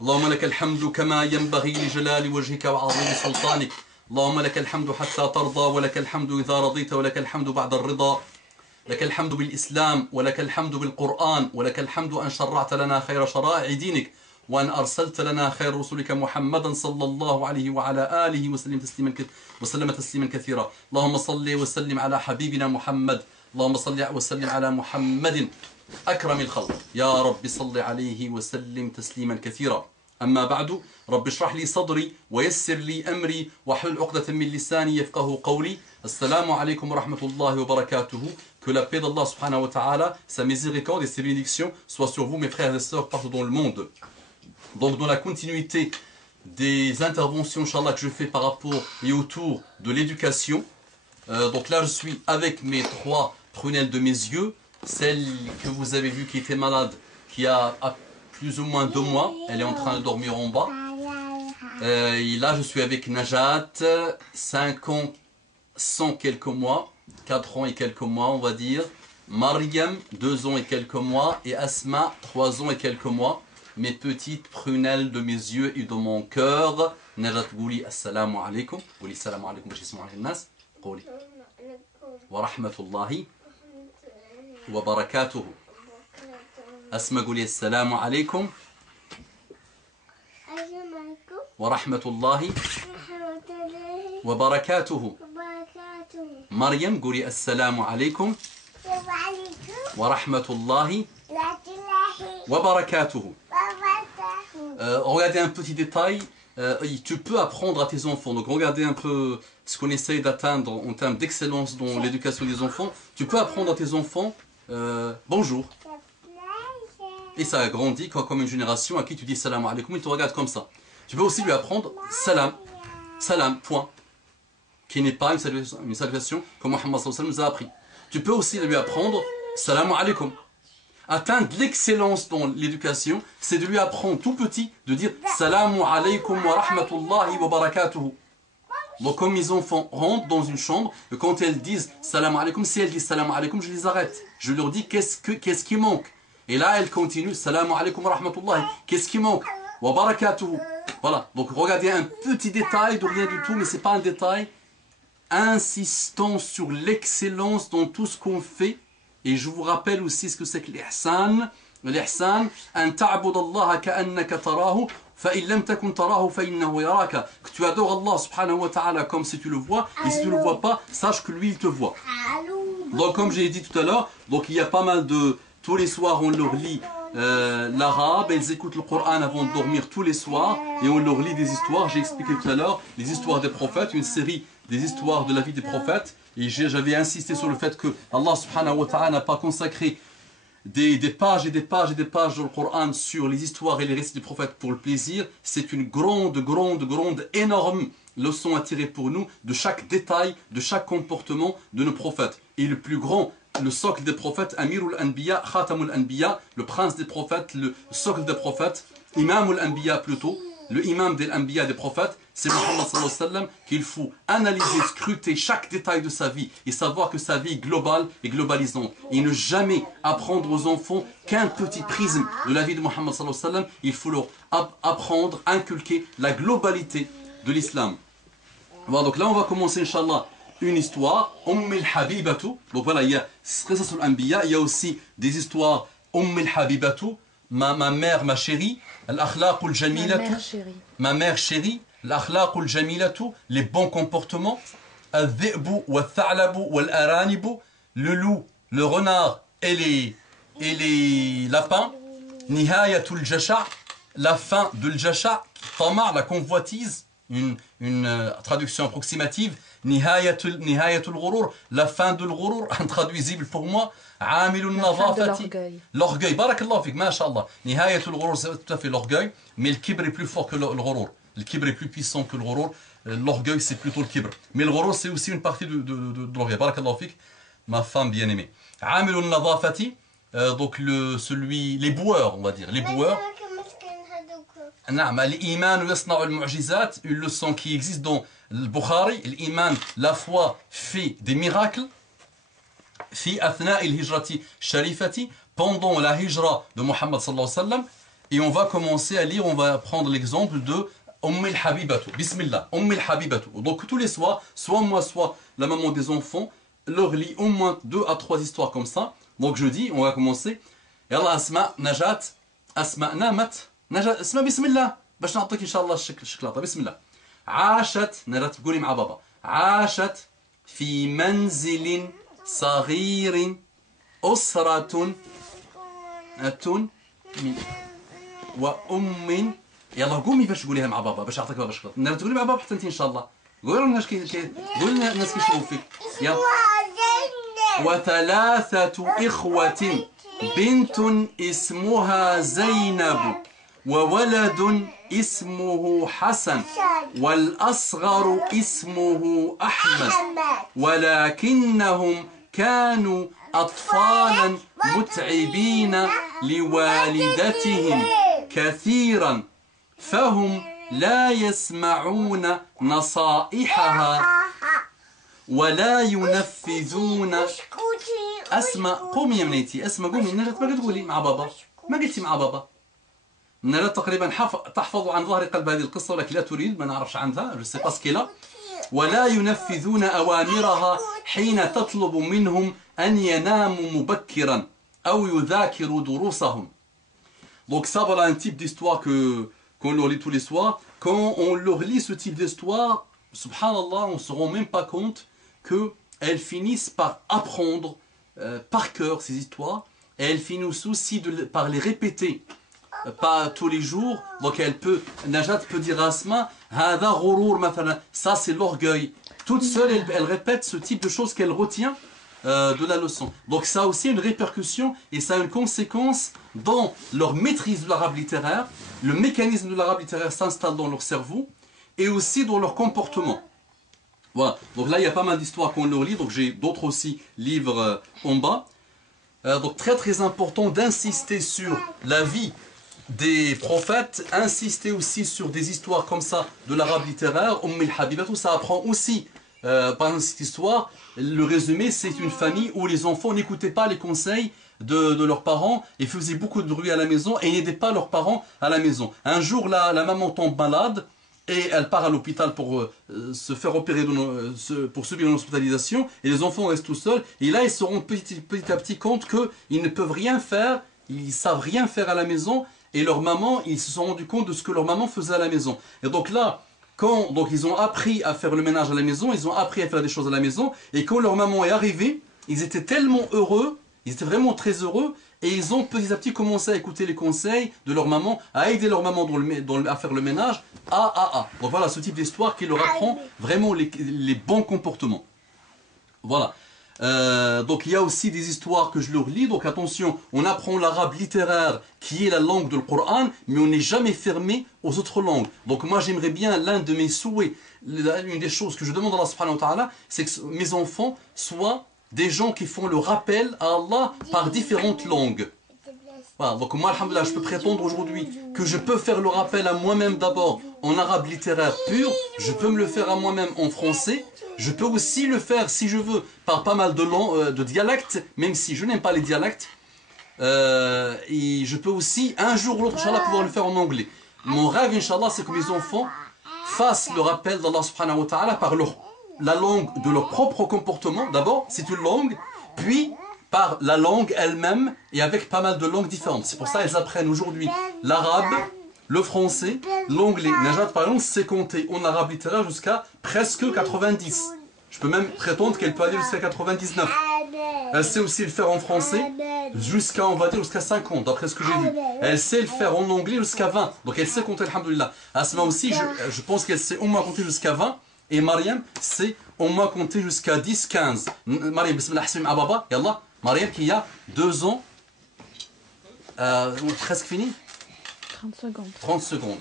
اللهم لك الحمد كما ينبغي لجلال وجهك وعظيم سلطانك. اللهم لك الحمد حتى ترضى ولك الحمد إذا رضيت ولك الحمد بعد الرضا. لك الحمد بالإسلام ولك الحمد بالقرآن ولك الحمد أن شرعت لنا خير شرائع دينك وأن أرسلت لنا خير رسلك محمدا صلى الله عليه وعلى آله وسلم تسليما كثيرا. اللهم صل وسلم على حبيبنا محمد. اللهم صل وسلم على محمد أكرم الخلق يا رب صل عليه وسلم تسليما كثيرا. أما بعد رب اشرح لي صدري ويسر لي أمري واحلل عقدة من لساني يفقه قولي. السلام عليكم ورحمة الله وبركاته. Que la paix d'Allah subhanahu wa ta'ala, sa miséricorde et ses bénédictions soient sur vous mes frères et sœurs partout dans le monde. Donc dans la continuité des interventions Inch'Allah que je fais par rapport et autour de l'éducation, donc là je suis avec mes 3 prunelles de mes yeux, celle que vous avez vue qui était malade, qui a plus ou moins 2 mois, elle est en train de dormir en bas. Et là je suis avec Najat, 5 ans, 100 quelques mois, 4 ans et quelques mois on va dire, Mariam, 2 ans et quelques mois, et Asma, 3 ans et quelques mois. Mes petites prunelles de mes yeux et de mon cœur. Najat Gouli, assalamu alaikum. Gouli, assalamu alaikum, bashi ismu alaikum nas. Gouli. Wa rahmatullahi wa barakatuhu. Asma Gouli, assalamu alaikum. Wa rahmatullahi wa barakatuhu. Mariam Gouli, assalamu alaikum. Wa rahmatullahi wa barakatuhu. Regardez un petit détail, tu peux apprendre à tes enfants, donc regardez un peu ce qu'on essaye d'atteindre en termes d'excellence dans l'éducation des enfants. Tu peux apprendre à tes enfants bonjour. Et ça a grandi comme une génération à qui tu dis salam alaikum, il te regarde comme ça. Tu peux aussi lui apprendre salam, salam, point, qui n'est pas une salutation comme Muhammad sallallahu alayhi wa sallam nous a appris. Tu peux aussi lui apprendre salam alaikum. Atteindre l'excellence dans l'éducation, c'est de lui apprendre tout petit de dire Salamu alaykum wa rahmatullahi wa barakatuhu. Donc comme mes enfants rentrent dans une chambre, et quand elles disent Salamu alaykum, si elles disent Salamu alaykum, je les arrête. Je leur dis qu'est-ce qui manque. Et là elles continuent Salamu alaykum wa rahmatullahi. Qu'est-ce qui manque? Wa barakatuhu. Voilà, donc regardez un petit détail de rien du tout, mais ce n'est pas un détail. Insistons sur l'excellence dans tout ce qu'on fait. Et je vous rappelle aussi ce que c'est que l'ihsan. L'ihsan, an ta'bud Allah ka'annaka tarahu, fa in lam takun tarahu fa innahu yaraka. Que tu adores Allah subhanahu wa ta'ala comme si tu le vois, et si tu ne le vois pas, sache que lui il te voit. Donc comme j'ai dit tout à l'heure, donc il y a pas mal de... Tous les soirs on leur lit l'arabe, elles écoutent le Coran avant de dormir tous les soirs, et on leur lit des histoires, j'ai expliqué tout à l'heure, les histoires des prophètes, une série des histoires de la vie des prophètes. Et j'avais insisté sur le fait que Allah subhanahu wa ta'ala n'a pas consacré des pages et des pages et des pages dans le Coran sur les histoires et les récits des prophètes pour le plaisir. C'est une grande, énorme leçon à tirer pour nous de chaque détail, de chaque comportement de nos prophètes. Et le plus grand, le socle des prophètes, Amirul Anbiya, Khatamul Anbiya, le prince des prophètes, le socle des prophètes, Imamul Anbiya plutôt, le imam des Anbiya des prophètes, c'est Muhammad sallallahu alayhi wa sallam qu'il faut analyser, scruter chaque détail de sa vie et savoir que sa vie est globale et globalisante. Et ne jamais apprendre aux enfants qu'un petit prisme de la vie de Muhammad sallallahu alayhi wa sallam. Il faut leur apprendre, inculquer la globalité de l'islam. Voilà, donc là on va commencer Inch'Allah une histoire, al-Habibatu. Donc voilà, il y a Qisasul Anbiya, il y a aussi des histoires al-Habibatu, ma mère, ma chérie, al-Akhlaqul Jamilatu, ma mère chérie. L'akhlaqul jamilatu, les bons comportements, al-dhi'bu wal-tha'labu wal-aranibu, le loup, le renard et les lapins, nihayatul jasha, la fin de l'jasha, tama, la convoitise, une traduction approximative, nihayatul ghurur, la fin de l'ghurur, intraduisible pour moi, amilun nadafati, l'orgueil, barakallahu fik, masha'Allah, nihayatul ghurur, c'est tout à fait l'orgueil, mais le kibr est plus fort que le ghurur. Le kibr est plus puissant que le ghurur. L'orgueil, c'est plutôt le kibr. Mais le ghurur, c'est aussi une partie de l'orgueil. Barakallahu fik, ma femme bien-aimée. Amilun nadafati, donc les boueurs, on va dire. Les boueurs. L'iman yasna'u al-mu'jizat, une leçon qui existe dans le Bukhari. L'iman, la foi, fait des miracles. Fi athna il-hijrati sharifati, pendant la hijra de Muhammad sallallahu alayhi wa sallam. Et on va commencer à lire, on va prendre l'exemple de al-Habibatu. Bismillah, al-Habibatu. Donc tous les soirs, soit moi, soit la maman des enfants, leur lit au moins 2 à 3 histoires comme ça. Donc je dis, on va commencer. Yallah Asma, Najat, Asma, Namat, Najat, Asma, Bismillah. باش نعطيك ان شاء الله الشكلاطه. بسم الله. عاشت نرات تقولي مع بابا. عاشت في منزل صغير أسرة وأم. يلا قومي باش تقوليها مع بابا باش نعطيك بابا الشكلاطه. نرات تقولي مع بابا حتى انت ان شاء الله. قولوا الناس قولوا الناس كيشوفوا فيك. يلا. وثلاثة إخوة بنت اسمها زينب وولد اسمه حسن والأصغر اسمه أحمد ولكنهم كانوا أطفالا متعبين لوالدتهم كثيرا فهم لا يسمعون نصائحها ولا ينفذون. أسمع قومي يا بنيتي، أسمع قومي. نجت ما تقولي مع بابا، ما قلتي مع بابا. نرى تقريبا تحفظ عن ظهر قلب هذه القصة ولكن لا تريد، ما نعرفش عنها، جو سي با سكيلا. ولا ينفذون أوامرها حين تطلب منهم أن يناموا مبكرا أو يذاكروا دروسهم. Donc ça voilà un type d'histoire qu'on leur lit tous les soirs. Quand on leur lit ce type d'histoire, subhanallah, on ne se rend même pas compte qu'elles finissent par apprendre par cœur ces histoires et elles finissent aussi par les répéter. Pas tous les jours. Donc elle peut, Najat peut dire à Asma, Hada ghurur mathala, ça c'est l'orgueil. Toute seule, elle répète ce type de choses qu'elle retient de la leçon. Donc ça a aussi une répercussion et ça a une conséquence dans leur maîtrise de l'arabe littéraire. Le mécanisme de l'arabe littéraire s'installe dans leur cerveau et aussi dans leur comportement. Voilà. Donc là, il y a pas mal d'histoires qu'on leur lit. Donc j'ai d'autres aussi livres en bas. Donc très très important d'insister sur la vie des prophètes, insister aussi sur des histoires comme ça de l'arabe littéraire. al-Habibatu, ça apprend aussi, par exemple cette histoire, le résumé, c'est une famille où les enfants n'écoutaient pas les conseils de leurs parents et faisaient beaucoup de bruit à la maison et n'aidaient pas leurs parents à la maison. Un jour, la maman tombe malade et elle part à l'hôpital pour se faire opérer, pour subir une hospitalisation, et les enfants restent tout seuls. Et là, ils se rendent petit à petit compte qu'ils ne peuvent rien faire, ils ne savent rien faire à la maison. Et leur maman, ils se sont rendus compte de ce que leur maman faisait à la maison. Et donc là, donc ils ont appris à faire le ménage à la maison, ils ont appris à faire des choses à la maison, et quand leur maman est arrivée, ils étaient tellement heureux, ils étaient vraiment très heureux, et ils ont petit à petit commencé à écouter les conseils de leur maman, à aider leur maman à faire le ménage, Donc voilà, ce type d'histoire qui leur apprend vraiment les bons comportements. Voilà. Donc il y a aussi des histoires que je leur lis. Donc attention, on apprend l'arabe littéraire qui est la langue du Coran, mais on n'est jamais fermé aux autres langues. Donc moi j'aimerais bien, l'un de mes souhaits, une des choses que je demande à Allah subhanahu wa ta'ala, c'est que mes enfants soient des gens qui font le rappel à Allah par différentes langues. Voilà, donc moi alhamdoulilah, je peux prétendre aujourd'hui que je peux faire le rappel à moi-même d'abord en arabe littéraire pur, je peux me le faire à moi-même en français. Je peux aussi le faire, si je veux, par pas mal de dialectes, même si je n'aime pas les dialectes. Et je peux aussi, un jour ou l'autre, Inch'Allah, pouvoir le faire en anglais. Mon rêve, Inch'Allah, c'est que mes enfants fassent le rappel d'Allah subhanahu wa ta'ala par la langue de leur propre comportement. D'abord, c'est une langue, puis par la langue elle-même, et avec pas mal de langues différentes. C'est pour ça qu'elles apprennent aujourd'hui l'arabe, le français, l'anglais. Najat, par exemple, sait compter en arabe littéraire jusqu'à presque 90. Je peux même prétendre qu'elle peut aller jusqu'à 99. Elle sait aussi le faire en français jusqu'à, on va dire, jusqu'à 50, d'après ce que j'ai vu. Elle sait le faire en anglais jusqu'à 20. Donc elle sait compter, alhamdoulilah. Asma aussi, je pense qu'elle sait au moins compter jusqu'à 20. Et Mariam sait au moins compter jusqu'à 10, 15. Mariam, bismillah, hasbim à baba. Yallah. Mariam qui a 2 ans. Presque fini. 30 secondes. 30 secondes.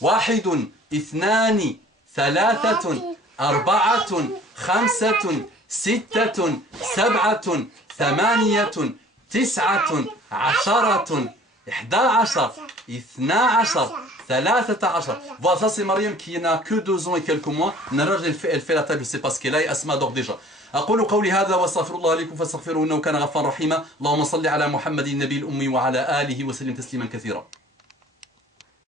واحد اثنان ثلاثة أربعة خمسة ستة سبعة ثمانية تسعة عشرة 11 12 13. Voilà, ça c'est Mariam qui n'a que 2 ans et quelques mois. Naraj, elle fait la table, je ne sais pas ce qu'elle a, et Asma dort déjà. أقول قولي هذا واستغفر الله لكم فاستغفروه إنه كان غفارا رحيما. اللهم صل على محمد النبي الأمي وعلى آله وسلم تسليما كثيرا.